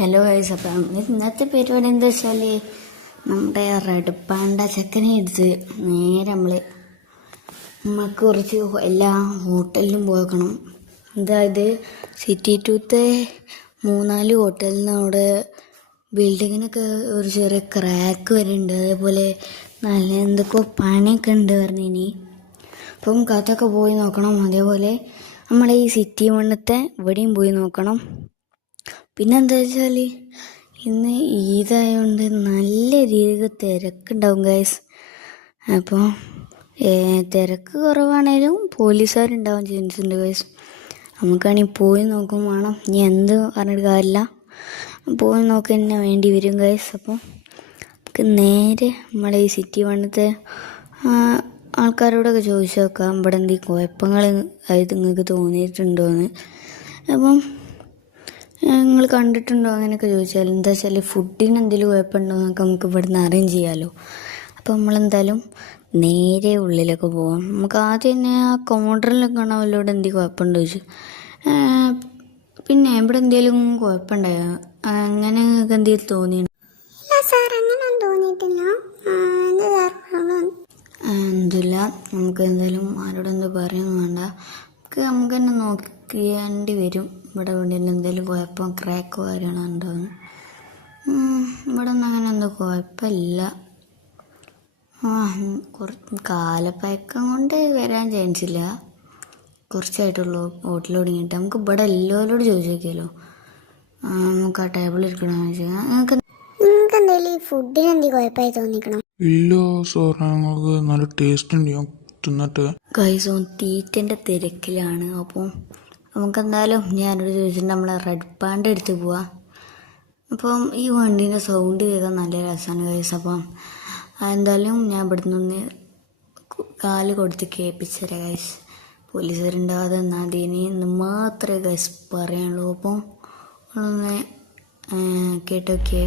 Hello guys, അപ്പം ഇന്നത്തെ പരിപാടി എന്താ വെച്ചാൽ നമ്മുടെ റെഡ് പാണ്ട ചെക്കനെ എടുത്ത് നേരെ നമ്മൾക്ക് കുറച്ച് എല്ലാ ഹോട്ടലിലും പോകണം. അതായത് സിറ്റി ടൂത്തെ 3-4 ഹോട്ടലിൽ നിന്ന് അവിടെ ബിൽഡിങ്ങിനൊക്കെ ഒരു ചെറിയ ക്രാക്ക് വരുന്നുണ്ട്. അതേപോലെ നല്ല എന്തൊക്കെയോ പണിയൊക്കെ ഉണ്ട് പറഞ്ഞിനി. അപ്പം അതൊക്കെ പോയി നോക്കണം. അതേപോലെ നമ്മളെ ഈ സിറ്റി മണ്ണത്തെ ഇവിടെയും പോയി നോക്കണം. പിന്നെന്താ വെച്ചാൽ ഇന്ന് ഈദായതുകൊണ്ട് നല്ല രീതിയിൽ തിരക്കുണ്ടാവും ഗൈസ്. അപ്പോൾ തിരക്ക് കുറവാണേലും പോലീസുകാരുണ്ടാവും ജെൻസുണ്ട് ഗൈസ്. നമുക്കാണെങ്കിൽ പോയി നോക്കും വേണം. ഇനി എന്ത് പറഞ്ഞിട്ട് കാര്യമില്ല, പോയി നോക്കി തന്നെ വേണ്ടി വരും ഗൈസ്. അപ്പോൾ നമുക്ക് നേരെ നമ്മളെ ഈ സിറ്റി വണ്ണത്തെ ആൾക്കാരോടൊക്കെ ചോദിച്ചു നോക്കാം ഇവിടെ എന്തെങ്കിലും കുഴപ്പങ്ങൾ ആയിട്ട് നിങ്ങൾക്ക് തോന്നിയിട്ടുണ്ടോയെന്ന്. അപ്പം നിങ്ങൾ കണ്ടിട്ടുണ്ടോ അങ്ങനെയൊക്കെ ചോദിച്ചാൽ എന്താ വെച്ചാൽ ഫുഡിന് എന്തെങ്കിലും കുഴപ്പമുണ്ടോ എന്നൊക്കെ നമുക്ക് ഇവിടുന്ന് അറേഞ്ച് ചെയ്യാമല്ലോ. അപ്പോൾ നമ്മളെന്തായാലും നേരെ ഉള്ളിലൊക്കെ പോകാം. നമുക്ക് ആദ്യം തന്നെ ആ കൗണ്ടറിലൊക്കെ കാണാം അവരോട് എന്തെങ്കിലും കുഴപ്പമുണ്ടോ ചോദിച്ചു. പിന്നെ ഇവിടെ എന്തെങ്കിലും കുഴപ്പമുണ്ടായോ, അങ്ങനെ നിങ്ങൾക്ക് എന്തെങ്കിലും തോന്നിയിട്ടുണ്ടോ? എന്തില്ല, നമുക്ക് എന്തായാലും ആരോടെന്താ പറയുന്നു വേണ്ട, നമുക്ക് തന്നെ നോക്കേണ്ടി വരും. ഇവിടെ എവിടെയെങ്കിലും എന്തെങ്കിലും കുഴപ്പം ക്രാക്കോ കാര്യമാണോ ഉണ്ടാവുന്നത്. ഇവിടെ ഒന്നും അങ്ങനെ എന്തോ കുഴപ്പമില്ല. കുറച്ച് കാലപ്പഴക്കം കൊണ്ട് വരാൻ ചാൻസ് ഇല്ല, കുറച്ചായിട്ടുള്ളൂ ഹോട്ടൽ തുടങ്ങിയിട്ട്. നമുക്ക് ഇവിടെ എല്ലാവരോടും ചോദിച്ചു നോക്കിയാലോ. നമുക്ക് ആ ടേബിളിൽ ഇരിക്കണമെന്ന് വെച്ചാൽ നിങ്ങൾക്ക് എന്തെങ്കിലും ഫുഡിന് എന്തെങ്കിലും കുഴപ്പമായി തോന്നിക്കണം? ഇല്ല സാർ, ഞങ്ങൾക്ക് നല്ല ടേസ്റ്റ് ഉണ്ട് തിന്നിട്ട്. ഗൈസ് തീറ്റൻ്റെ തിരക്കിലാണ്. അപ്പോൾ നമുക്കെന്തായാലും ഞാനോട് ചോദിച്ചിട്ട് നമ്മളെ റെഡ് പാണ്ട എടുത്ത് പോവാം. അപ്പം ഈ വണ്ടീൻ്റെ സൗണ്ട് കേൾക്കാൻ നല്ല രസമാണ് ഗൈസ്. അപ്പം എന്തായാലും ഞാൻ ഇവിടെ നിന്ന് കാല് കൊടുത്ത് കേൾപ്പിച്ചുതരാം ഗൈസ്. പോലീസുകാരുണ്ടാവാതെ നദീനി എന്ന് മാത്രമേ ഗൈസ് പറയാനുള്ളൂ. അപ്പം ഒന്ന് കേട്ടോക്കെ.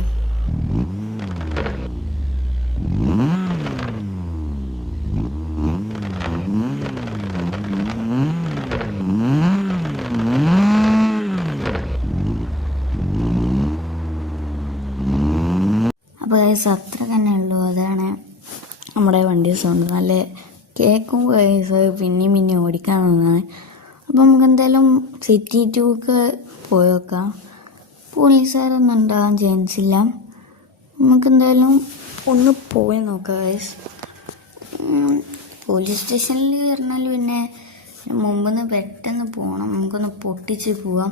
അപ്പോൾ ഗൈസ് അത്ര തന്നെ ഉള്ളൂ. അതാണ് നമ്മുടെ വണ്ടി സൗണ്ട്. നല്ല കേൾക്കും ഗൈസ്, പിന്നെയും ഓടിക്കാൻ തോന്നുന്നത്. അപ്പോൾ നമുക്ക് എന്തായാലും സിറ്റി ടൂക്ക് പോയി നോക്കാം. പോലീസുകാരൊന്നും ഉണ്ടാകാൻ ചാൻസ് ഇല്ല. നമുക്കെന്തായാലും ഒന്ന് പോയി നോക്കാം ഗൈസ്. പോലീസ് സ്റ്റേഷനിൽ പറഞ്ഞാൽ പിന്നെ മുമ്പ് പെട്ടെന്ന് പോകണം, നമുക്കൊന്ന് പൊട്ടിച്ച് പോവാം.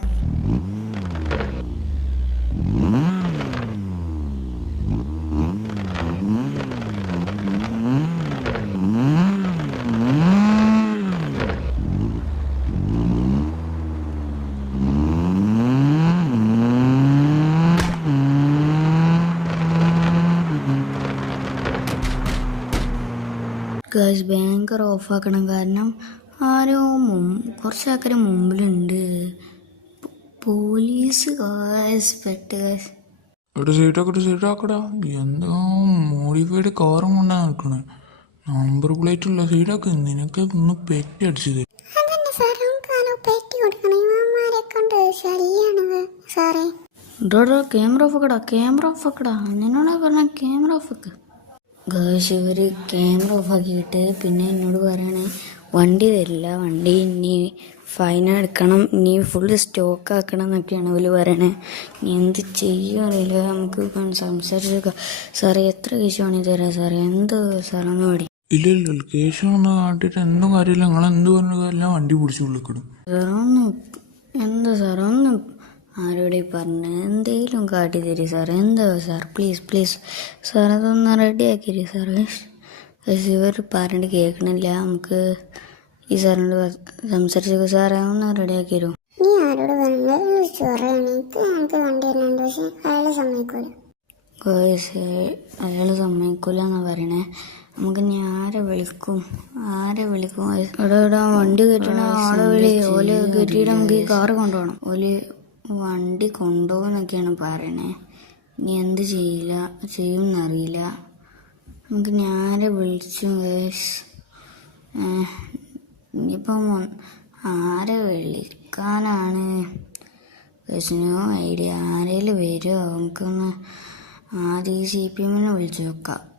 ഗൈസ് ഭയങ്കര ഓഫാക്കണം, കാരണം ആരോ കുറച്ച് ആൾക്കാർ മുമ്പിലുണ്ട്. പോലീസ് ഗൈസ് പെട്ട് ഗൈസ്. ഇവിടെ സൈഡാക്കടാ, എന്താ മോഡിഫൈഡ് കാറും കൊണ്ടാണ് നിൽക്കണേ. നമ്പർ പ്ലേറ്റ് ഉള്ള സൈഡാക്ക്, നിനക്ക് ഒന്ന് പെറ്റി അടിച്ചത്. ക്യാമറ ഓഫ് ആക്കടാ, എന്നോടാ പറഞ്ഞ ക്യാമറ ഓഫ് ആക്ക്. ഗേൾസ് ഇവർ ക്യാമറ ഓഫ് ആക്കിയിട്ട് പിന്നെ എന്നോട് പറയണേ വണ്ടി തരില്ല, വണ്ടി ഇനി ഫൈൻ അടക്കണം, ഇനി ഫുള്ള് സ്റ്റോക്ക് ആക്കണം എന്നൊക്കെയാണ് അവർ പറയണേ. ഇനി എന്ത് ചെയ്യുക അറിയില്ല. നമുക്ക് സംസാരിച്ചേക്കാം. സാറേ എത്ര കേസ് വേണമെങ്കിൽ തരാം സാറേ, എന്ത് സാറൊന്ന് പാടി. ഇല്ല കേസ് ഒന്ന് കാട്ടിയിട്ട് എന്തും കാര്യമില്ല. നിങ്ങൾ എന്ത് പറഞ്ഞ കാര്യമില്ല, വണ്ടി പിടിച്ച് വിളിക്കണം. സാറേ ഒന്ന് ആരോടെ പറഞ്ഞ് എന്തെങ്കിലും കാട്ടി തരി സാറേ. എന്താ സാർ, പ്ലീസ് സാർ അതൊന്ന് റെഡി ആക്കിരി സാറേ. ഇവർ പറഞ്ഞിട്ട് കേൾക്കണില്ല. നമുക്ക് ഈ സാറിനോട് സംസാരിച്ചോ സാറേ, ഒന്ന് റെഡി ആക്കി തരുമോ? അയാൾ സമ്മതിക്കൂല എന്നാ പറയണേ. നമുക്ക് ഇനി ആരെ വിളിക്കും? ഇവിടെ വണ്ടി കയറ്റണ ആളെ വിളി. ഓല് കയറ്റിയിട്ട് നമുക്ക് ഈ കാറ് കൊണ്ടുപോകണം. ഓല് വണ്ടി കൊണ്ടുപോകുന്നൊക്കെയാണ് പറയണേ. ഇനി എന്ത് ചെയ്യുമെന്നറിയില്ല. നമുക്ക് ആരെ വിളിച്ചു ഗൈസ്? ഇനിയിപ്പം ആരെ വിളിക്കാനാണ്? Guys no idea. ആരെങ്കിലും വരും. വരുമോ? നമുക്കൊന്ന് ആദ്യം ഈ CPM വിളിച്ചു നോക്കാം.